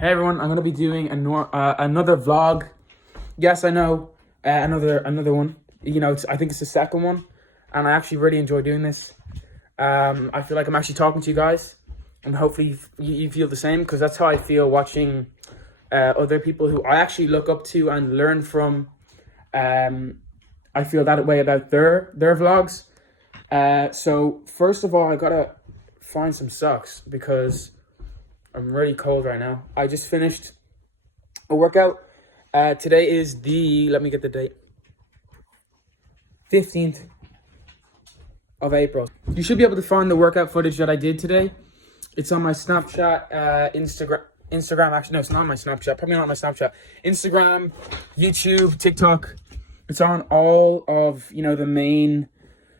Hey everyone, I'm gonna be doing another vlog. Yes, I know, another one. You know, I think it's the second one, and I actually really enjoy doing this. I feel like I'm actually talking to you guys, and hopefully you feel the same, because that's how I feel watching other people who I actually look up to and learn from. I feel that way about their vlogs. So first of all, I gotta find some socks because I'm really cold right now. I just finished a workout. Today is let me get the date, 15th of April. You should be able to find the workout footage that I did today. It's on my Snapchat, Instagram. Actually, no, it's not on my Snapchat. Probably not on my Snapchat. Instagram, YouTube, TikTok. It's on all of, the main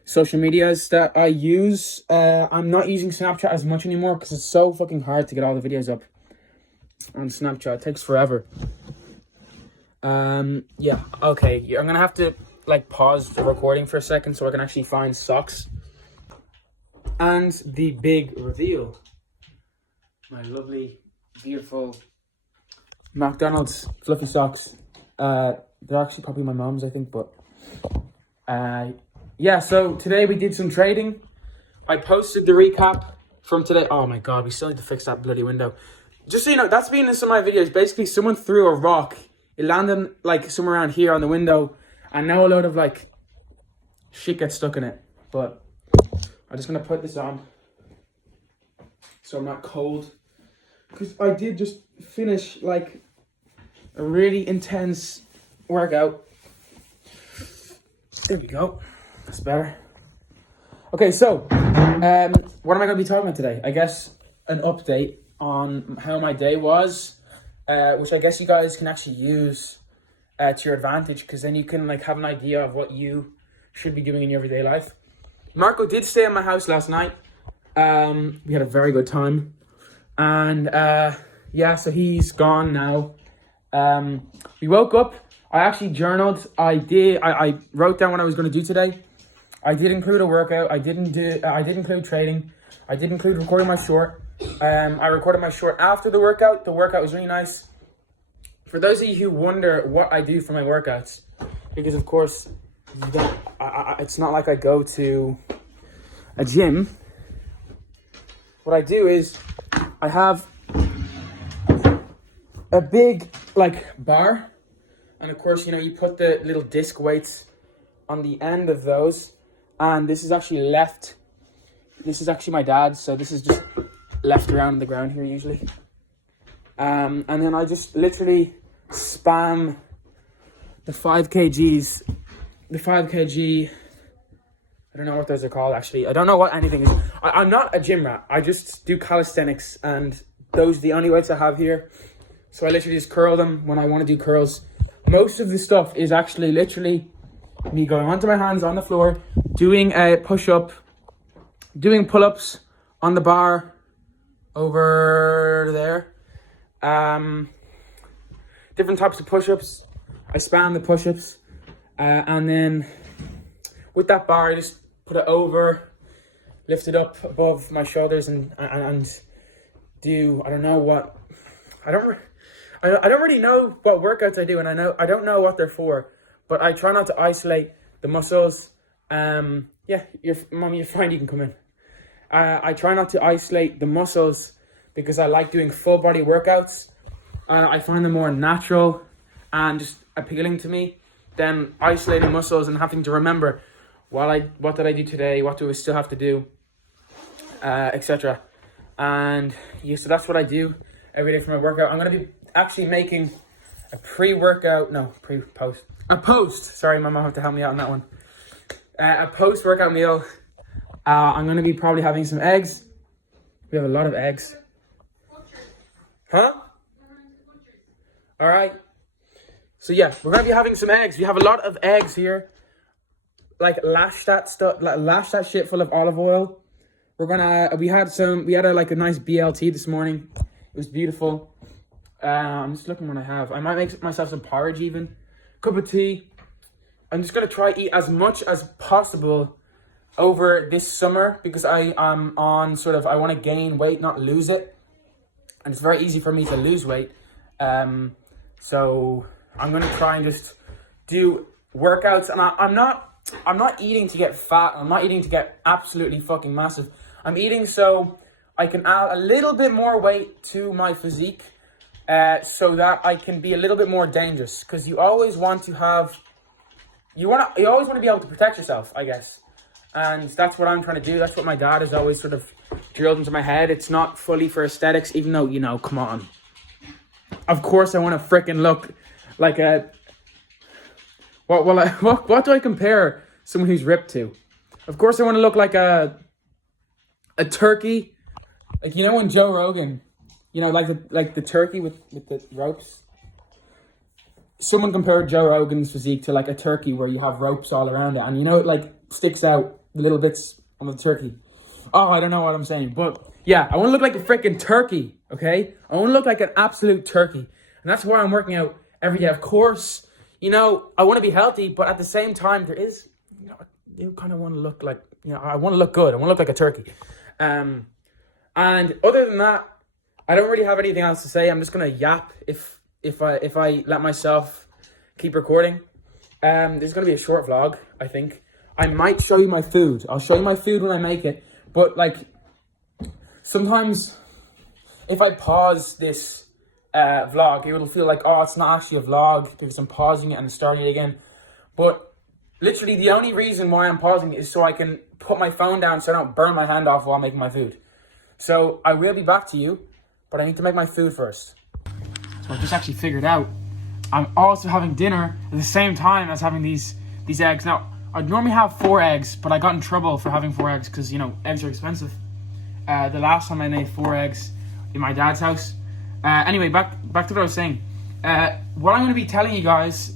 social medias that I use. I'm not using Snapchat as much anymore because it's so fucking hard to get all the videos up on Snapchat. It takes forever. Yeah, okay. I'm gonna have to pause the recording for a second so I can actually find socks. And the big reveal. My lovely, beautiful McDonald's fluffy socks. They're actually probably my mom's, I think, but yeah, so today we did some trading. I posted the recap from today. Oh my god, we still need to fix that bloody window. Just so you know, that's been in some of my videos. Basically, someone threw a rock. It landed somewhere around here on the window, and now a load of shit gets stuck in it. But I'm just gonna put this on so I'm not cold, because I did just finish a really intense workout. There we go. That's better. Okay, so what am I going to be talking about today? I guess an update on how my day was, which I guess you guys can actually use to your advantage, because then you can have an idea of what you should be doing in your everyday life. Marco did stay at my house last night. We had a very good time, and yeah, so he's gone now. We woke up. I actually journaled. I wrote down what I was going to do today. I did include a workout. I did include trading. I did include recording my short. I recorded my short after the workout. The workout was really nice. For those of you who wonder what I do for my workouts, because of course, it's not like I go to a gym. What I do is I have a big bar, and of course, you put the little disc weights on the end of those. And this is actually my dad's, so this is just left around the ground here usually. And then I just literally spam the 5 kgs, the 5 kg, I don't know what those are called actually. I don't know what anything is. I'm not a gym rat. I just do calisthenics, and those are the only weights I have here. So I literally just curl them when I want to do curls. Most of the stuff is actually literally me going onto my hands on the floor, doing a push-up, doing pull-ups on the bar over there. Different types of push-ups. I spam the push-ups. And then with that bar, I just put it over, lift it up above my shoulders and do, I don't really know what workouts I do, and I don't know what they're for. But I try not to isolate the muscles. Yeah, Mommy, you're fine, you can come in. I try not to isolate the muscles because I like doing full body workouts. I find them more natural and just appealing to me than isolating muscles and having to remember what did I do today, what do I still have to do, etc. And yeah, so that's what I do every day for my workout. I'm going to be actually making a post. Sorry, my mom have to help me out on that one. A post-workout meal. I'm going to be probably having some eggs. We have a lot of eggs. Huh? All right. So yeah, we're going to be having some eggs. We have a lot of eggs here. Lash that shit full of olive oil. We had a nice BLT this morning. It was beautiful. I'm just looking what I have. I might make myself some porridge even. Cup of tea. I'm just going to try eat as much as possible over this summer because I am on I want to gain weight, not lose it. and it's very easy for me to lose weight. So I'm going to try and just do workouts, and I'm not eating to get fat. I'm not eating to get absolutely fucking massive. I'm eating so I can add a little bit more weight to my physique, so that I can be a little bit more dangerous. Because you always want to have, you always want to be able to protect yourself, I guess. And that's what I'm trying to do. That's what my dad has always sort of drilled into my head. It's not fully for aesthetics, even though, you know, come on. Of course I want to frickin' look like a... What do I compare someone who's ripped to? Of course I want to look like a turkey. Like, you know when Joe Rogan, you know, like the turkey with the ropes? Someone compared Joe Rogan's physique to like a turkey where you have ropes all around it. And you know, it like sticks out the little bits on the turkey. Oh, I don't know what I'm saying. But yeah, I want to look like a freaking turkey, okay? I want to look like an absolute turkey. And that's why I'm working out every day. Of course, you know, I want to be healthy, but at the same time, there is, you know, you kind of want to look like, you know, I want to look good. I want to look like a turkey. And other than that, I don't really have anything else to say. I'm just going to yap if I let myself keep recording. This is going to be a short vlog, I think. I might show you my food. I'll show you my food when I make it. But, like, sometimes if I pause this vlog, it will feel like, oh, it's not actually a vlog because I'm pausing it and starting it again. But literally the only reason why I'm pausing it is so I can put my phone down so I don't burn my hand off while making my food. So I will be back to you, but I need to make my food first. So I just actually figured out I'm also having dinner at the same time as having these eggs. Now, I'd normally have 4 eggs, but I got in trouble for having 4 eggs because, you know, eggs are expensive. The last time I made 4 eggs in my dad's house. Anyway, back to what I was saying. What I'm going to be telling you guys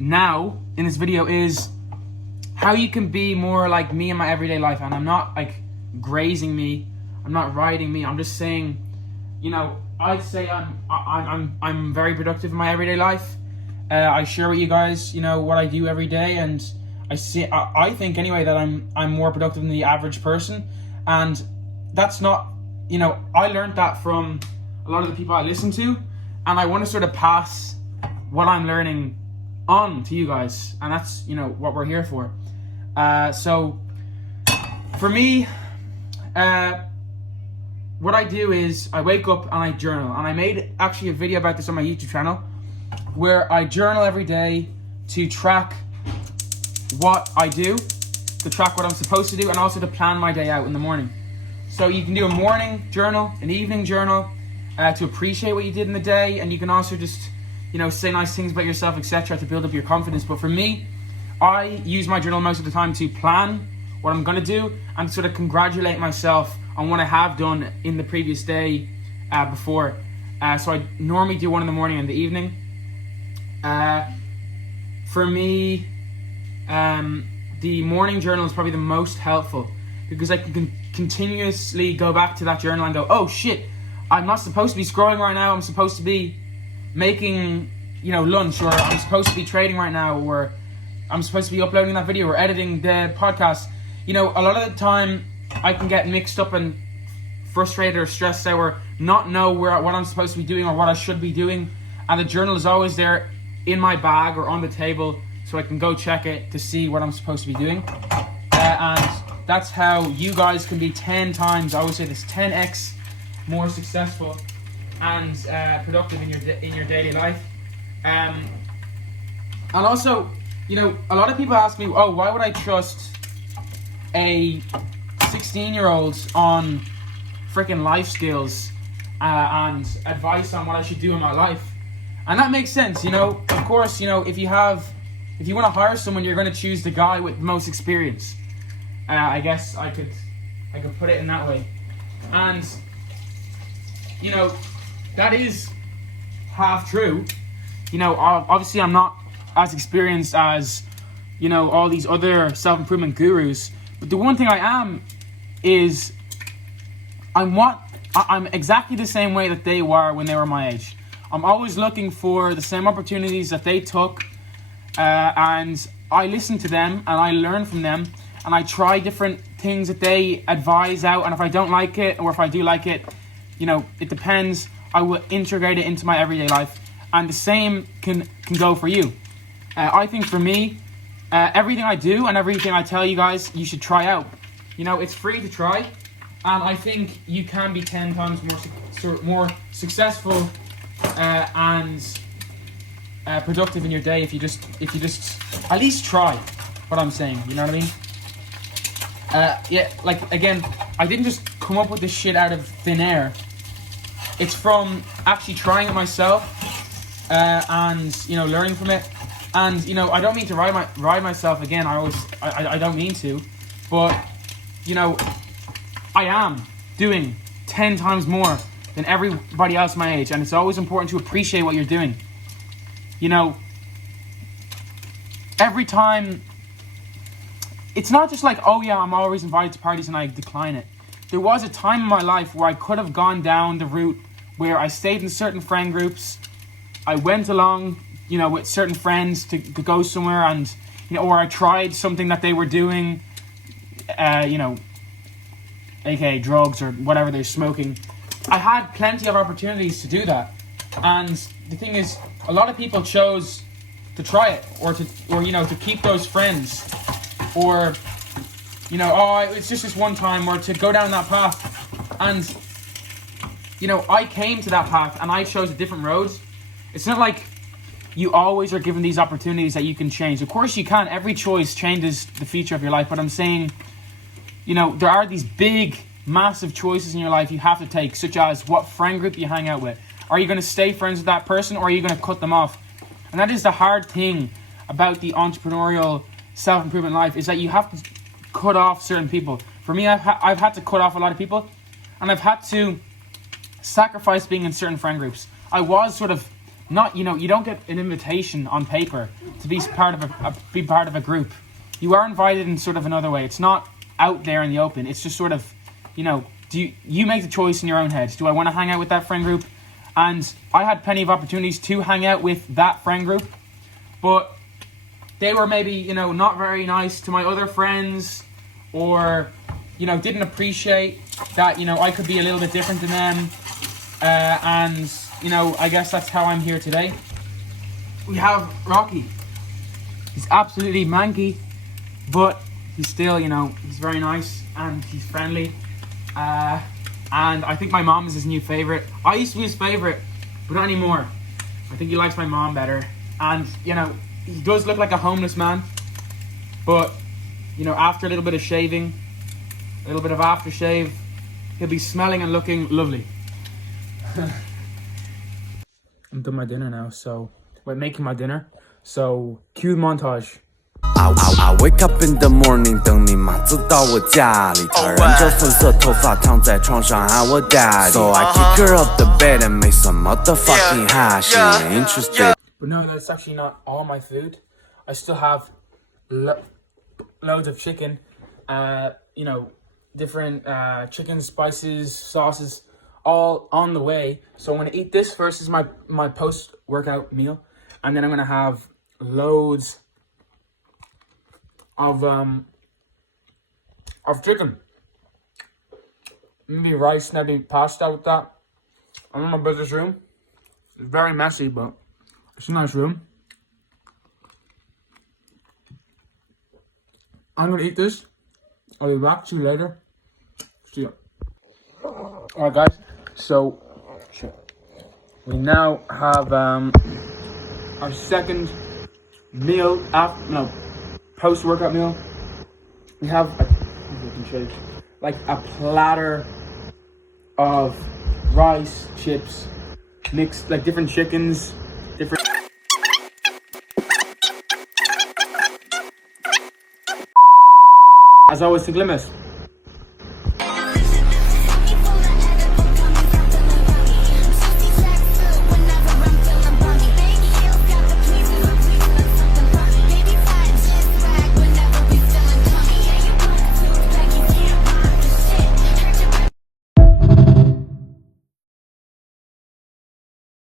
now in this video is how you can be more like me in my everyday life. And I'm not like grazing me. I'm not riding me. I'm just saying, you know, I'd say I'm very productive in my everyday life. I share with you guys, you know, what I do every day, and I think anyway that I'm more productive than the average person, and that's not, you know, I learned that from a lot of the people I listen to, and I want to sort of pass what I'm learning on to you guys, and that's, you know, what we're here for. So for me, what I do is I wake up and I journal, and I made actually a video about this on my YouTube channel where I journal every day to track what I do, to track what I'm supposed to do, and also to plan my day out in the morning. So you can do a morning journal, an evening journal, to appreciate what you did in the day, and you can also just, you know, say nice things about yourself, etc., to build up your confidence. But for me, I use my journal most of the time to plan what I'm going to do and sort of congratulate myself on what I have done in the previous day before. So I normally do one in the morning and the evening. For me, the morning journal is probably the most helpful because I can continuously go back to that journal and go, oh shit, I'm not supposed to be scrolling right now. I'm supposed to be making, you know, lunch, or I'm supposed to be trading right now, or I'm supposed to be uploading that video or editing the podcast. You know, a lot of the time I can get mixed up and frustrated or stressed out or not know what I'm supposed to be doing or what I should be doing. And the journal is always there in my bag or on the table so I can go check it to see what I'm supposed to be doing. And that's how you guys can be 10 times, I always say this, 10x more successful and productive in your daily life. And also, you know, a lot of people ask me, oh, why would I trust a 16-year-old on freaking life skills and advice on what I should do in my life? And that makes sense, you know. Of course, you know, if you want to hire someone, you're going to choose the guy with the most experience. I guess I could put it in that way. And, you know, that is half true. You know, obviously I'm not as experienced as, you know, all these other self-improvement gurus. But the one thing I am is I'm exactly the same way that they were when they were my age. I'm always looking for the same opportunities that they took, and I listen to them and I learn from them, and I try different things that they advise out, and if I don't like it or if I do like it, it depends. I will integrate it into my everyday life, and the same can go for you. I think for me, everything I do and everything I tell you guys, you should try out. It's free to try, and I think you can be 10 times more successful and productive in your day if you just at least try what I'm saying. You know what I mean? Again, I didn't just come up with this shit out of thin air. It's from actually trying it myself and learning from it. And I don't mean to ride myself again. I don't mean to, but I am doing 10 times more than everybody else my age, and it's always important to appreciate what you're doing. Every time, it's not just like, oh yeah, I'm always invited to parties and I decline it. There was a time in my life where I could have gone down the route where I stayed in certain friend groups. I went along, with certain friends to go somewhere, and or I tried something that they were doing, aka drugs or whatever they're smoking. I had plenty of opportunities to do that, and the thing is, a lot of people chose to try it, or to keep those friends, or it's just this one time, or to go down that path. And I came to that path and I chose a different road. It's not like you always are given these opportunities that you can change. Of course you can. Every choice changes the future of your life. But I'm saying, there are these big, massive choices in your life you have to take, such as what friend group you hang out with. Are you going to stay friends with that person, or are you going to cut them off? And that is the hard thing about the entrepreneurial self-improvement life, is that you have to cut off certain people. For me, I've had to cut off a lot of people, and I've had to sacrifice being in certain friend groups. I was sort of not, you don't get an invitation on paper to be part of a group. You are invited in sort of another way. It's not out there in the open. It's just sort of, do you make the choice in your own head. Do I want to hang out with that friend group? And I had plenty of opportunities to hang out with that friend group, but they were maybe, not very nice to my other friends, or, didn't appreciate that, I could be a little bit different than them. And, I guess that's how I'm here today. We have Rocky. He's absolutely manky, but he's still, he's very nice and he's friendly. And I think my mom is his new favorite. I used to be his favorite, but not anymore. I think he likes my mom better. And, he does look like a homeless man, but, after a little bit of shaving, a little bit of aftershave, he'll be smelling and looking lovely. I'm doing my dinner now, so we're making my dinner. So cue the montage. I wake up in the morning， 等你妈走到我家里，她染着粉色头发躺在床上喊我 daddy。So I kick her up the bed and make some motherfucking hash. She ain't interested. But no, that's actually not all my food. I still have loads of chicken. Different chicken spices, sauces, all on the way. So I'm gonna eat this first as my post-workout meal, and then I'm gonna have loads of chicken. Maybe rice, maybe pasta with that. I'm in my brother's room. It's very messy, but it's a nice room. I'm gonna eat this. I'll be back to you later. See ya. Alright guys, so we now have our second meal post-workout meal. We have like a platter of rice, chips, mixed, like different chickens, different. As always, think limit.